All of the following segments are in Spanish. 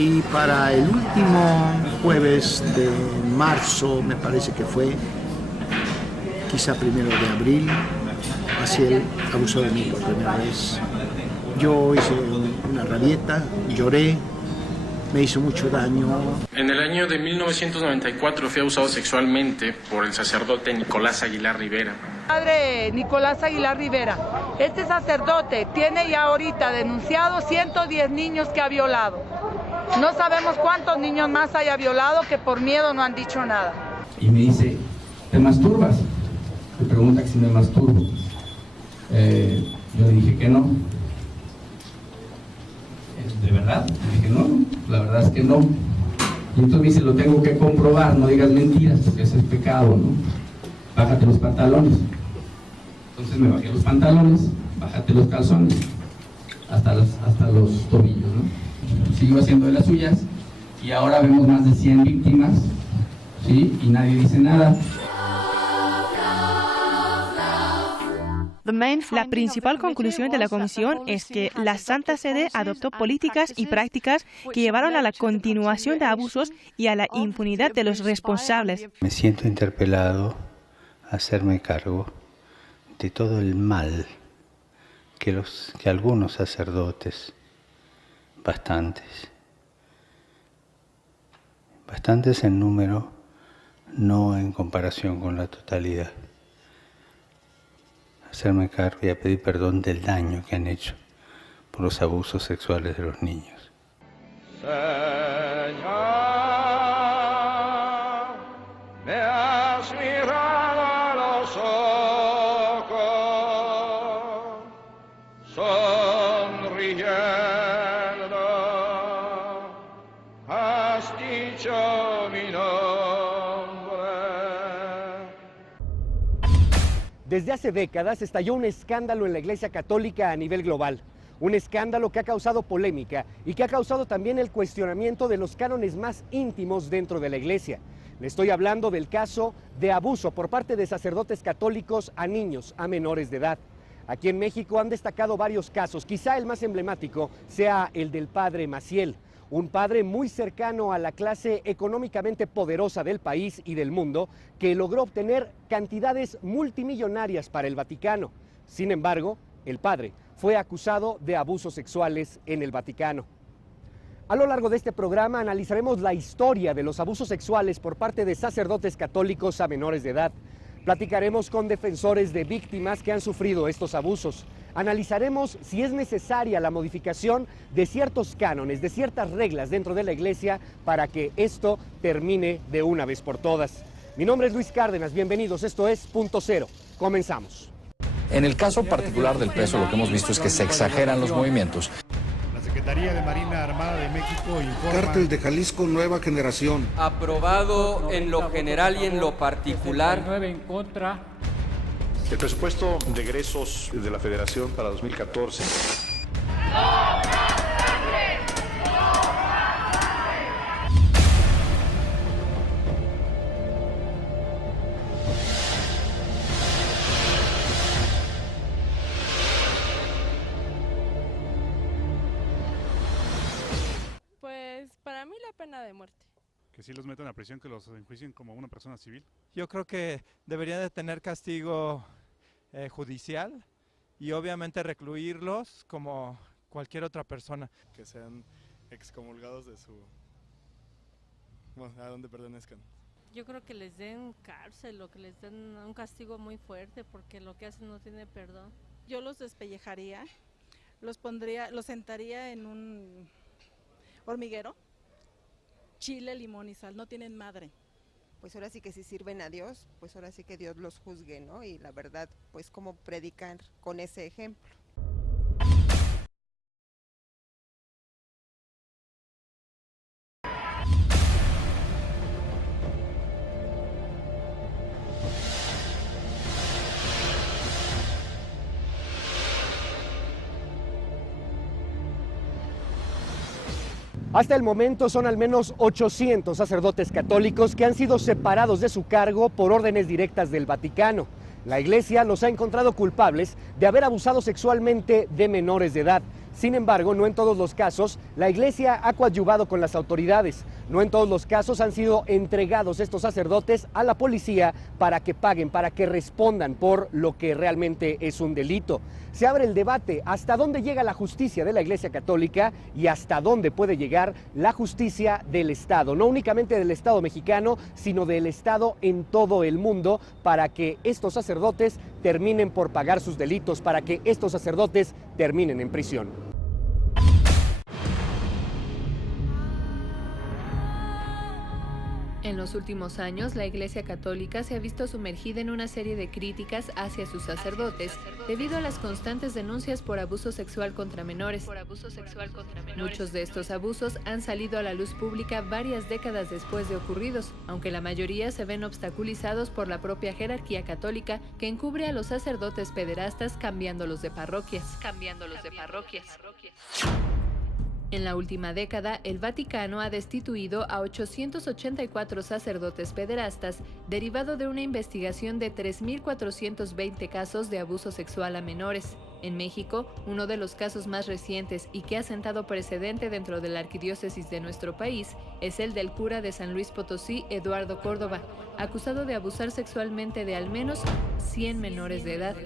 Y para el último jueves de marzo, me parece que fue, quizá 1 de abril, Maciel abusó de mí por primera vez. Yo hice una rabieta, lloré, me hizo mucho daño. En el año de 1994 fui abusado sexualmente por el sacerdote Nicolás Aguilar Rivera. Padre Nicolás Aguilar Rivera, este sacerdote tiene ya ahorita denunciado 110 niños que ha violado. No sabemos cuántos niños más haya violado, que por miedo no han dicho nada. Y me dice, ¿te masturbas? Me pregunta que si me masturbo. Yo le dije que no. ¿De verdad? Le dije, no, la verdad es que no. Y entonces me dice, lo tengo que comprobar, no digas mentiras, porque eso es pecado, ¿no? Bájate los pantalones. Entonces me bajé los pantalones, bájate los calzones, hasta los tobillos, ¿no? Sigo haciendo de las suyas, y ahora vemos más de 100 víctimas, ¿sí? Y nadie dice nada. La principal conclusión de la comisión es que la Santa Sede adoptó políticas y prácticas que llevaron a la continuación de abusos y a la impunidad de los responsables. Me siento interpelado a hacerme cargo de todo el mal que algunos sacerdotes, bastantes en número, no en comparación con la totalidad, hacerme cargo y a pedir perdón del daño que han hecho por los abusos sexuales de los niños. Señor, me has mirado a los ojos, sonriendo, has dicho mi nombre. Desde hace décadas estalló un escándalo en la Iglesia Católica a nivel global. Un escándalo que ha causado polémica y que ha causado también el cuestionamiento de los cánones más íntimos dentro de la Iglesia. Le estoy hablando del caso de abuso por parte de sacerdotes católicos a niños, a menores de edad. Aquí en México han destacado varios casos, quizá el más emblemático sea el del padre Maciel. Un padre muy cercano a la clase económicamente poderosa del país y del mundo, que logró obtener cantidades multimillonarias para el Vaticano. Sin embargo, el padre fue acusado de abusos sexuales en el Vaticano. A lo largo de este programa analizaremos la historia de los abusos sexuales por parte de sacerdotes católicos a menores de edad. Platicaremos con defensores de víctimas que han sufrido estos abusos. Analizaremos si es necesaria la modificación de ciertos cánones, de ciertas reglas dentro de la Iglesia para que esto termine de una vez por todas. Mi nombre es Luis Cárdenas, bienvenidos, esto es Punto Cero. Comenzamos. En el caso particular del peso, lo que hemos visto es que se exageran los movimientos. La Secretaría de Marina Armada de México informa... Cártel de Jalisco Nueva Generación. Aprobado en lo general y en lo particular. 9 en contra. El presupuesto de egresos de la Federación para 2014. Pues para mí la pena de muerte. Que sí los metan a prisión, que los enjuicien como una persona civil. Yo creo que deberían de tener castigo judicial y obviamente recluirlos como cualquier otra persona. Que sean excomulgados de su... Bueno, a donde pertenezcan. Yo creo que les den cárcel o que les den un castigo muy fuerte porque lo que hacen no tiene perdón. Yo los despellejaría, los sentaría en un hormiguero, chile, limón y sal, no tienen madre. Pues ahora sí que si sirven a Dios, pues ahora sí que Dios los juzgue, ¿no? Y la verdad, pues cómo predicar con ese ejemplo. Hasta el momento son al menos 800 sacerdotes católicos que han sido separados de su cargo por órdenes directas del Vaticano. La Iglesia los ha encontrado culpables de haber abusado sexualmente de menores de edad. Sin embargo, no en todos los casos la iglesia ha coadyuvado con las autoridades. No en todos los casos han sido entregados estos sacerdotes a la policía para que paguen, para que respondan por lo que realmente es un delito. Se abre el debate hasta dónde llega la justicia de la Iglesia Católica y hasta dónde puede llegar la justicia del Estado. No únicamente del Estado mexicano, sino del Estado en todo el mundo, para que estos sacerdotes terminen por pagar sus delitos, para que estos sacerdotes terminen en prisión. En los últimos años, la Iglesia Católica se ha visto sumergida en una serie de críticas hacia sus sacerdotes debido a las constantes denuncias por abuso sexual contra menores. Muchos de estos abusos han salido a la luz pública varias décadas después de ocurridos, aunque la mayoría se ven obstaculizados por la propia jerarquía católica que encubre a los sacerdotes pederastas cambiándolos de parroquias. En la última década, el Vaticano ha destituido a 884 sacerdotes pederastas, derivado de una investigación de 3.420 casos de abuso sexual a menores. En México, uno de los casos más recientes y que ha sentado precedente dentro de la arquidiócesis de nuestro país es el del cura de San Luis Potosí, Eduardo Córdoba, acusado de abusar sexualmente de al menos 100 menores de edad.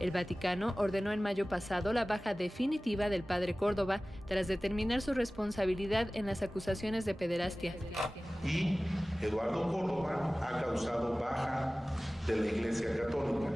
El Vaticano ordenó en mayo pasado la baja definitiva del padre Córdoba tras determinar su responsabilidad en las acusaciones de pederastia. Y Eduardo Córdoba ha causado baja de la Iglesia Católica.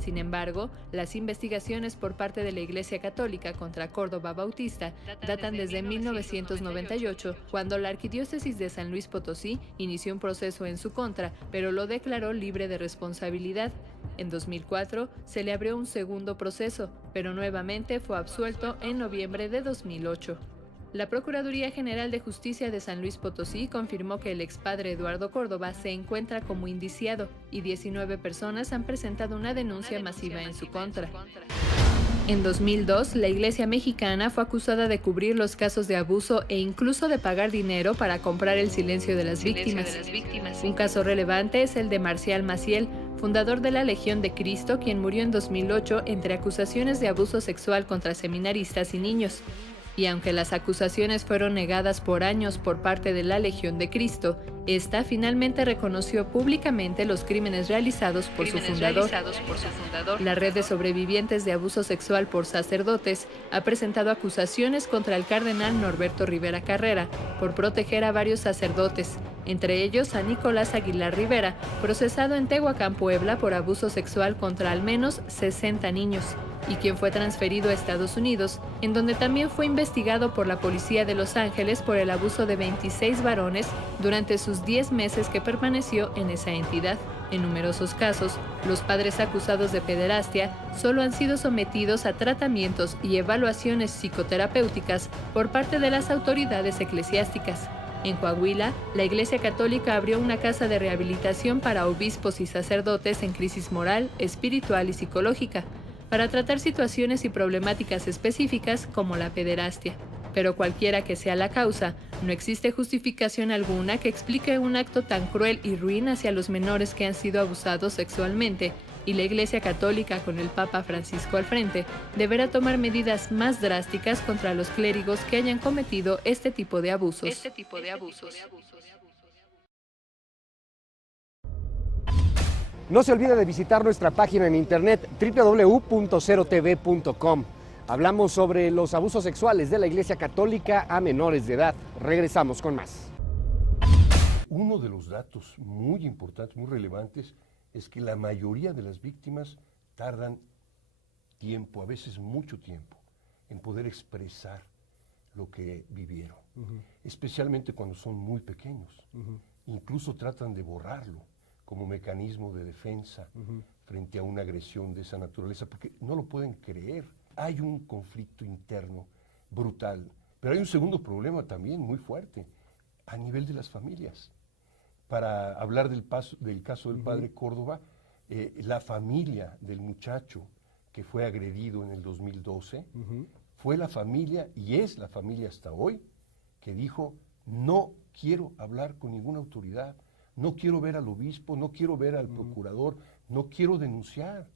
Sin embargo, las investigaciones por parte de la Iglesia Católica contra Córdoba Bautista datan desde 1998, cuando la Arquidiócesis de San Luis Potosí inició un proceso en su contra, pero lo declaró libre de responsabilidad. En 2004 se le abrió un segundo proceso, pero nuevamente fue absuelto en noviembre de 2008. La Procuraduría General de Justicia de San Luis Potosí confirmó que el expadre Eduardo Córdoba se encuentra como indiciado y 19 personas han presentado una denuncia masiva en su contra. En 2002, la Iglesia mexicana fue acusada de cubrir los casos de abuso e incluso de pagar dinero para comprar el silencio de las víctimas. Un caso relevante es el de Marcial Maciel, fundador de la Legión de Cristo, quien murió en 2008 entre acusaciones de abuso sexual contra seminaristas y niños. Y aunque las acusaciones fueron negadas por años por parte de la Legión de Cristo, esta finalmente reconoció públicamente los crímenes realizados por su fundador. La red de sobrevivientes de abuso sexual por sacerdotes ha presentado acusaciones contra el cardenal Norberto Rivera Carrera por proteger a varios sacerdotes, entre ellos a Nicolás Aguilar Rivera, procesado en Tehuacán, Puebla, por abuso sexual contra al menos 60 niños, y quien fue transferido a Estados Unidos, en donde también fue investigado por la policía de Los Ángeles por el abuso de 26 varones durante sus 10 meses que permaneció en esa entidad. En numerosos casos, los padres acusados de pederastia solo han sido sometidos a tratamientos y evaluaciones psicoterapéuticas por parte de las autoridades eclesiásticas. En Coahuila, la Iglesia Católica abrió una casa de rehabilitación para obispos y sacerdotes en crisis moral, espiritual y psicológica, para tratar situaciones y problemáticas específicas como la pederastia. Pero cualquiera que sea la causa, no existe justificación alguna que explique un acto tan cruel y ruin hacia los menores que han sido abusados sexualmente, y la Iglesia Católica, con el Papa Francisco al frente, deberá tomar medidas más drásticas contra los clérigos que hayan cometido este tipo de abusos. No se olvide de visitar nuestra página en internet www.cerotv.com. Hablamos sobre los abusos sexuales de la Iglesia Católica a menores de edad. Regresamos con más. Uno de los datos muy importantes, muy relevantes, es que la mayoría de las víctimas tardan tiempo, a veces mucho tiempo, en poder expresar lo que vivieron, especialmente cuando son muy pequeños. Incluso tratan de borrarlo como mecanismo de defensa frente a una agresión de esa naturaleza, porque no lo pueden creer. Hay un conflicto interno brutal, pero hay un segundo problema también muy fuerte, a nivel de las familias. Para hablar del caso del padre Córdoba, la familia del muchacho que fue agredido en el 2012, fue la familia, y es la familia hasta hoy, que dijo: no quiero hablar con ninguna autoridad, no quiero ver al obispo, no quiero ver al procurador, no quiero denunciar.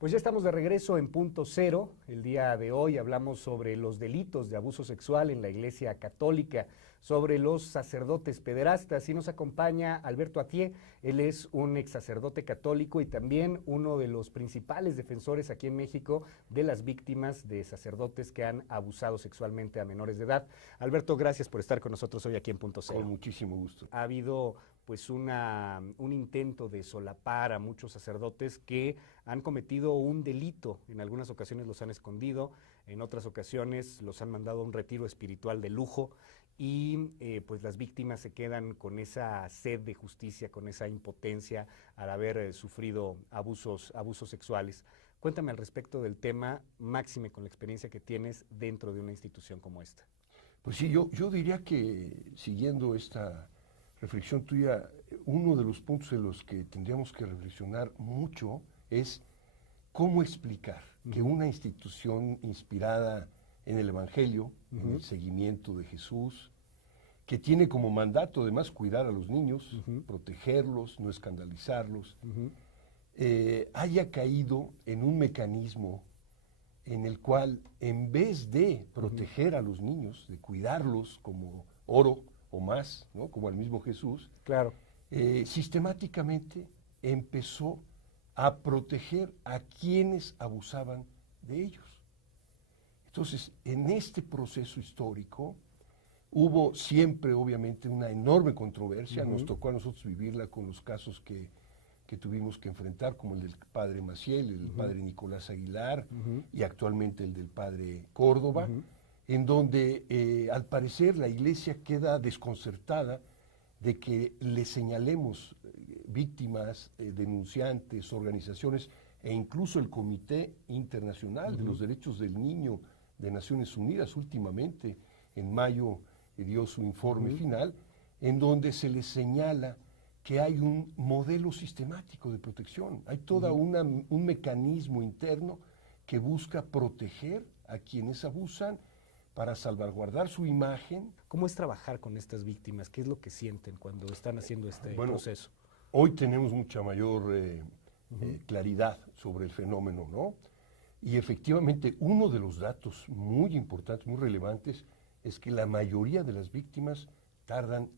Pues ya estamos de regreso en Punto Cero. El día de hoy hablamos sobre los delitos de abuso sexual en la Iglesia Católica, sobre los sacerdotes pederastas, y nos acompaña Alberto Atié. Él es un ex sacerdote católico y también uno de los principales defensores aquí en México de las víctimas de sacerdotes que han abusado sexualmente a menores de edad. Alberto, gracias por estar con nosotros hoy aquí en Punto Cero. Con muchísimo gusto. Ha habido pues un intento de solapar a muchos sacerdotes que han cometido un delito. En algunas ocasiones los han escondido, en otras ocasiones los han mandado a un retiro espiritual de lujo, y pues las víctimas se quedan con esa sed de justicia, con esa impotencia al haber sufrido abusos sexuales. Cuéntame al respecto del tema, máxime con la experiencia que tienes dentro de una institución como esta. Pues sí, yo diría que siguiendo esta reflexión tuya, uno de los puntos en los que tendríamos que reflexionar mucho es cómo explicar que una institución inspirada en el Evangelio, en el seguimiento de Jesús, que tiene como mandato además cuidar a los niños, protegerlos, no escandalizarlos, haya caído en un mecanismo en el cual, en vez de proteger a los niños, de cuidarlos como oro o más, ¿no?, como al mismo Jesús, claro, sistemáticamente empezó a proteger a quienes abusaban de ellos. Entonces, en este proceso histórico hubo siempre, obviamente, una enorme controversia. Nos tocó a nosotros vivirla con los casos que tuvimos que enfrentar, como el del padre Maciel, el del padre Nicolás Aguilar, y actualmente el del padre Córdoba, en donde al parecer la Iglesia queda desconcertada de que le señalemos víctimas, denunciantes, organizaciones, e incluso el Comité Internacional de los Derechos del Niño de Naciones Unidas últimamente, en mayo, dio su informe final, en donde se les señala que hay un modelo sistemático de protección, hay todo un mecanismo interno que busca proteger a quienes abusan para salvaguardar su imagen. ¿Cómo es trabajar con estas víctimas? ¿Qué es lo que sienten cuando están haciendo este proceso? Hoy tenemos mucha mayor claridad sobre el fenómeno, ¿no? Y efectivamente uno de los datos muy importantes, muy relevantes, es que la mayoría de las víctimas tardan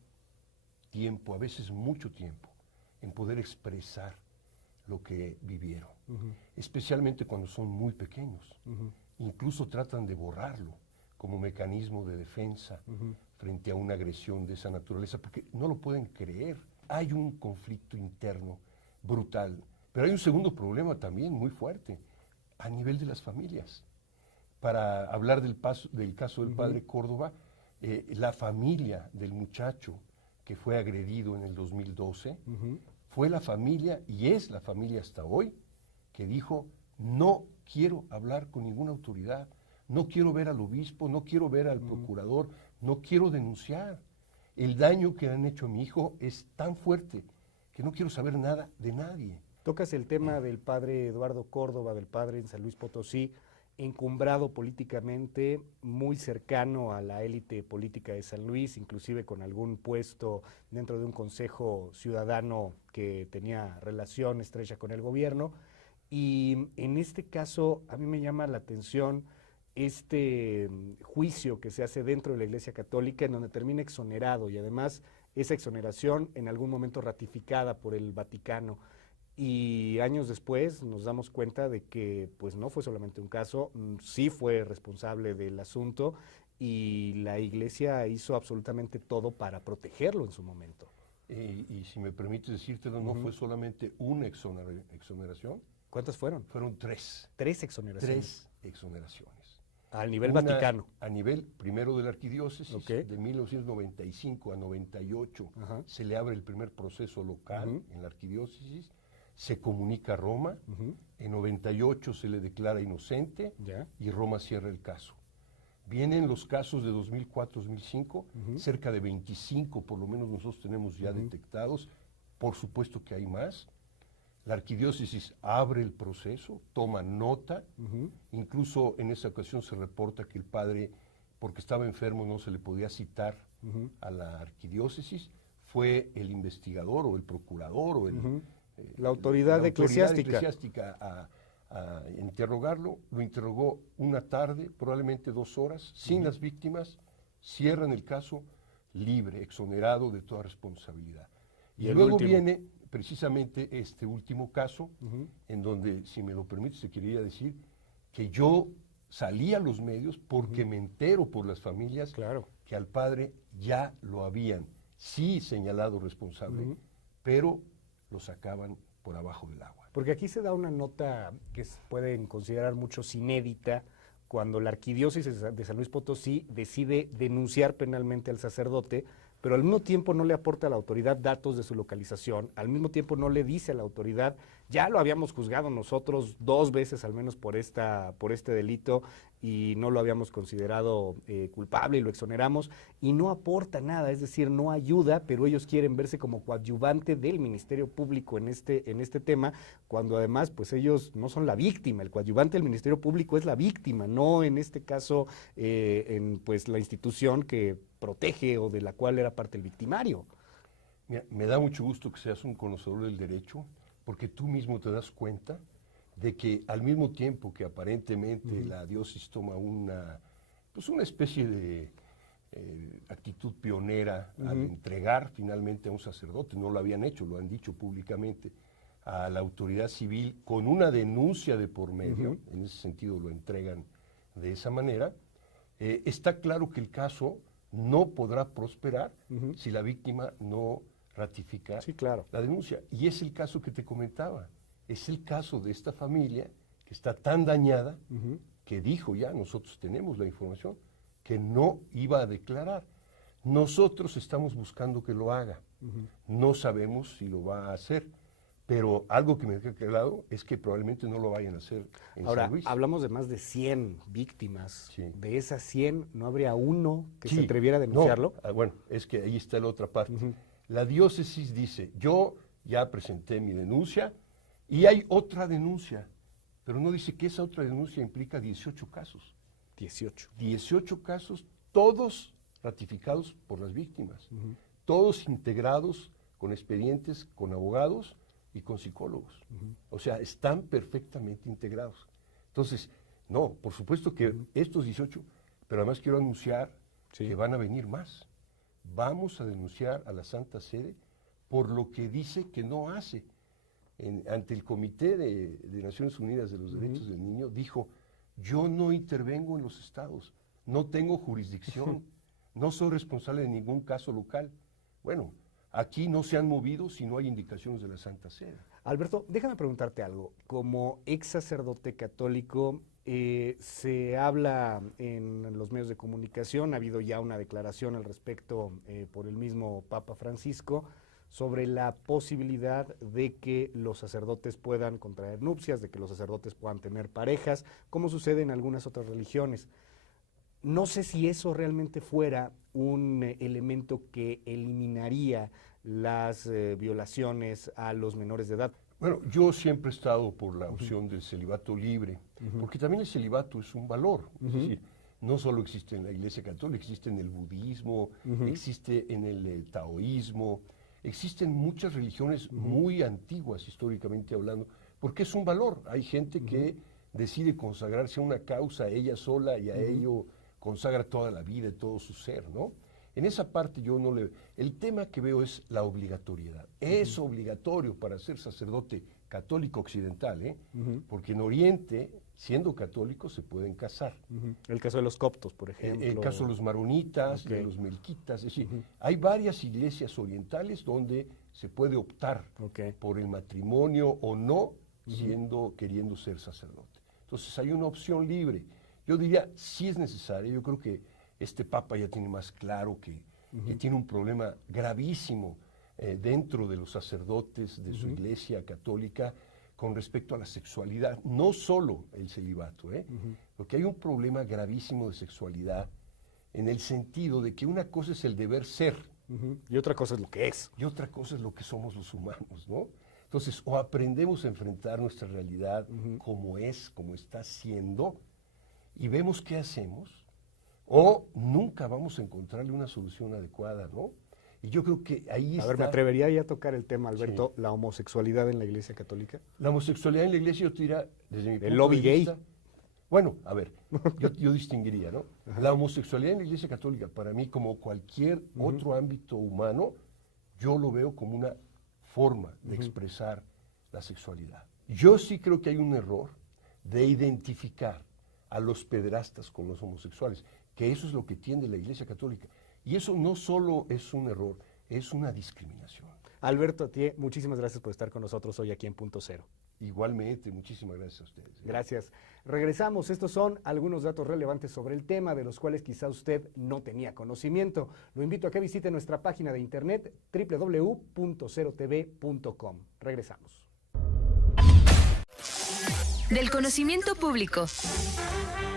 tiempo, a veces mucho tiempo, en poder expresar lo que vivieron, especialmente cuando son muy pequeños. Incluso tratan de borrarlo como mecanismo de defensa frente a una agresión de esa naturaleza, porque no lo pueden creer. Hay un conflicto interno brutal, pero hay un segundo problema también muy fuerte, a nivel de las familias. Para hablar del caso del padre Córdoba, la familia del muchacho que fue agredido en el 2012, fue la familia, y es la familia hasta hoy, que dijo: no quiero hablar con ninguna autoridad, no quiero ver al obispo, no quiero ver al procurador, no quiero denunciar. El daño que han hecho a mi hijo es tan fuerte que no quiero saber nada de nadie. Tocas el tema del padre Eduardo Córdoba, del padre en San Luis Potosí, encumbrado políticamente, muy cercano a la élite política de San Luis, inclusive con algún puesto dentro de un consejo ciudadano que tenía relación estrecha con el gobierno. Y en este caso a mí me llama la atención este juicio que se hace dentro de la Iglesia Católica, en donde termina exonerado, y además esa exoneración en algún momento ratificada por el Vaticano. Y años después nos damos cuenta de que pues no fue solamente un caso, sí fue responsable del asunto, y la Iglesia hizo absolutamente todo para protegerlo en su momento. Y si me permites decírtelo, no fue solamente una exoneración. ¿Cuántas fueron? Fueron tres. ¿Tres exoneraciones? 3 exoneraciones. Al nivel Vaticano. A nivel primero de la arquidiócesis, de 1995 a 98 se le abre el primer proceso local en la arquidiócesis, se comunica a Roma, en 98 se le declara inocente y Roma cierra el caso. Vienen los casos de 2004-2005, cerca de 25 por lo menos nosotros tenemos ya detectados, por supuesto que hay más. La arquidiócesis abre el proceso, toma nota, incluso en esa ocasión se reporta que el padre, porque estaba enfermo, no se le podía citar a la arquidiócesis, fue el investigador o el procurador o la autoridad eclesiástica a interrogarlo, lo interrogó una tarde, probablemente 2 horas, sin las víctimas, cierran el caso, libre, exonerado de toda responsabilidad. Y luego viene precisamente este último caso, en donde, si me lo permite, se quería decir que yo salí a los medios porque me entero por las familias que al padre ya lo habían sí señalado responsable, pero lo sacaban por abajo del agua. Porque aquí se da una nota que pueden considerar muchos inédita, cuando la arquidiócesis de San Luis Potosí decide denunciar penalmente al sacerdote, pero al mismo tiempo no le aporta a la autoridad datos de su localización, al mismo tiempo no le dice a la autoridad, ya lo habíamos juzgado nosotros 2 veces al menos por este delito y no lo habíamos considerado culpable y lo exoneramos, y no aporta nada, es decir, no ayuda, pero ellos quieren verse como coadyuvante del Ministerio Público en este tema, cuando además pues ellos no son la víctima, el coadyuvante del Ministerio Público es la víctima, no en este caso pues la institución que protege o de la cual era parte el victimario. Mira, me da mucho gusto que seas un conocedor del derecho, porque tú mismo te das cuenta de que al mismo tiempo que aparentemente la diócesis toma una especie de actitud pionera al entregar finalmente a un sacerdote, no lo habían hecho, lo han dicho públicamente, a la autoridad civil con una denuncia de por medio, en ese sentido lo entregan de esa manera, está claro que el caso no podrá prosperar si la víctima no ratifica la denuncia. Y es el caso que te comentaba, es el caso de esta familia que está tan dañada que dijo ya, nosotros tenemos la información, que no iba a declarar. Nosotros estamos buscando que lo haga, no sabemos si lo va a hacer, pero algo que me queda claro es que probablemente no lo vayan a hacer en Ahora, San Luis. hablamos de más de 100 víctimas. De esas 100, ¿no habría uno que se atreviera a denunciarlo? No, bueno, es que ahí está la otra parte. La diócesis dice, yo ya presenté mi denuncia y hay otra denuncia, pero no dice que esa otra denuncia implica 18 casos. 18 casos, todos ratificados por las víctimas, todos integrados con expedientes, con abogados y con psicólogos. O sea, están perfectamente integrados. Entonces, no, por supuesto que estos 18, pero además quiero anunciar que van a venir más. Vamos a denunciar a la Santa Sede por lo que dice que no hace. Ante el Comité de Naciones Unidas de los Derechos del Niño, dijo, yo no intervengo en los estados, no tengo jurisdicción, no soy responsable de ningún caso local. Bueno, aquí no se han movido si no hay indicaciones de la Santa Sede. Alberto, déjame preguntarte algo. Como ex sacerdote católico, se habla en los medios de comunicación, ha habido ya una declaración al respecto por el mismo Papa Francisco, sobre la posibilidad de que los sacerdotes puedan contraer nupcias, de que los sacerdotes puedan tener parejas, como sucede en algunas otras religiones. No sé si eso realmente fuera un elemento que eliminaría las violaciones a los menores de edad. Bueno, yo siempre he estado por la opción del celibato libre, porque también el celibato es un valor, es decir, no solo existe en la Iglesia Católica, existe en el budismo, existe en el taoísmo, existen muchas religiones muy antiguas históricamente hablando, porque es un valor. Hay gente que decide consagrarse a una causa ella sola y a ello consagra toda la vida y todo su ser, ¿no? En esa parte yo no le... El tema que veo es la obligatoriedad. Es obligatorio para ser sacerdote católico occidental, porque en Oriente, siendo católicos, se pueden casar. El caso de los coptos, por ejemplo. El caso de los maronitas, de los melquitas, es decir, hay varias iglesias orientales donde se puede optar por el matrimonio o no, queriendo ser sacerdote. Entonces hay una opción libre. Yo diría, sí es necesario, yo creo que este Papa ya tiene más claro que tiene un problema gravísimo dentro de los sacerdotes de su Iglesia Católica con respecto a la sexualidad, no solo el celibato, porque hay un problema gravísimo de sexualidad en el sentido de que una cosa es el deber ser. Y otra cosa es lo que es. Y otra cosa es lo que somos los humanos, ¿no? Entonces, o aprendemos a enfrentar nuestra realidad como es, como está siendo, y vemos qué hacemos, o nunca vamos a encontrarle una solución adecuada, ¿no? Y yo creo que ahí está... A ver, me atrevería ya a tocar el tema, Alberto, la homosexualidad en la Iglesia Católica. La homosexualidad en la Iglesia, yo te diría, desde mi punto El lobby de vista, gay. Bueno, a ver, yo distinguiría, ¿no? La homosexualidad en la Iglesia Católica, para mí, como cualquier otro ámbito humano, yo lo veo como una forma de expresar la sexualidad. Yo sí creo que hay un error de identificar a los pederastas con los homosexuales, que eso es lo que tiende la Iglesia Católica. Y eso no solo es un error, es una discriminación. Alberto Atié, muchísimas gracias por estar con nosotros hoy aquí en Punto Cero. Igualmente, muchísimas gracias a ustedes. Gracias. Regresamos. Estos son algunos datos relevantes sobre el tema, de los cuales quizá usted no tenía conocimiento. Lo invito a que visite nuestra página de internet www.cerotv.com. Regresamos. Del conocimiento público.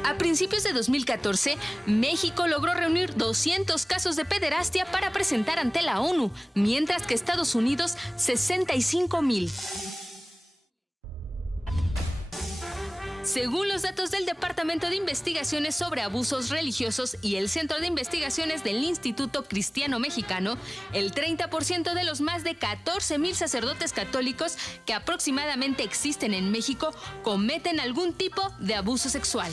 A principios de 2014, México logró reunir 200 casos de pederastia para presentar ante la ONU, mientras que Estados Unidos 65,000. Según los datos del Departamento de Investigaciones sobre Abusos Religiosos y el Centro de Investigaciones del Instituto Cristiano Mexicano, el 30% de los más de 14,000 sacerdotes católicos que aproximadamente existen en México cometen algún tipo de abuso sexual.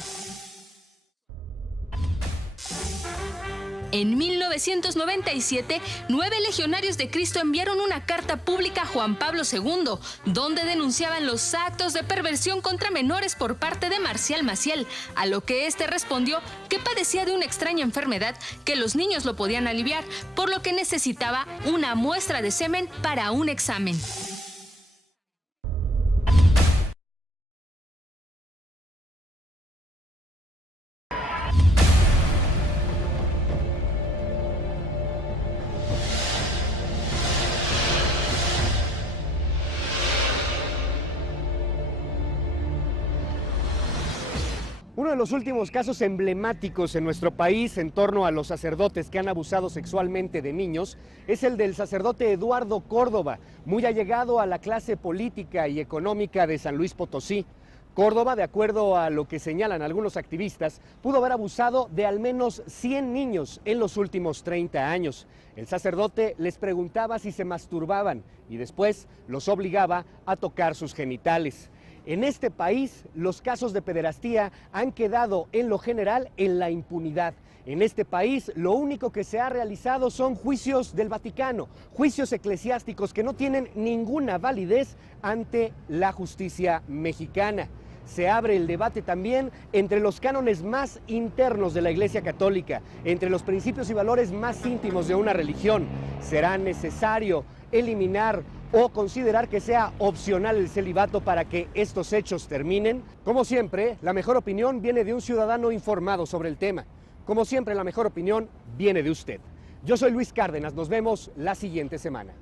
En 1997, 9 legionarios de Cristo enviaron una carta pública a Juan Pablo II, donde denunciaban los actos de perversión contra menores por parte de Marcial Maciel, a lo que este respondió que padecía de una extraña enfermedad que los niños lo podían aliviar, por lo que necesitaba una muestra de semen para un examen. Uno de los últimos casos emblemáticos en nuestro país en torno a los sacerdotes que han abusado sexualmente de niños es el del sacerdote Eduardo Córdoba, muy allegado a la clase política y económica de San Luis Potosí. Córdoba, de acuerdo a lo que señalan algunos activistas, pudo haber abusado de al menos 100 niños en los últimos 30 años. El sacerdote les preguntaba si se masturbaban y después los obligaba a tocar sus genitales. En este país, los casos de pederastía han quedado, en lo general, en la impunidad. En este país, lo único que se ha realizado son juicios del Vaticano, juicios eclesiásticos que no tienen ninguna validez ante la justicia mexicana. Se abre el debate también entre los cánones más internos de la Iglesia Católica, entre los principios y valores más íntimos de una religión. ¿Será necesario eliminar o considerar que sea opcional el celibato para que estos hechos terminen? Como siempre, la mejor opinión viene de un ciudadano informado sobre el tema. Como siempre, la mejor opinión viene de usted. Yo soy Luis Cárdenas, nos vemos la siguiente semana.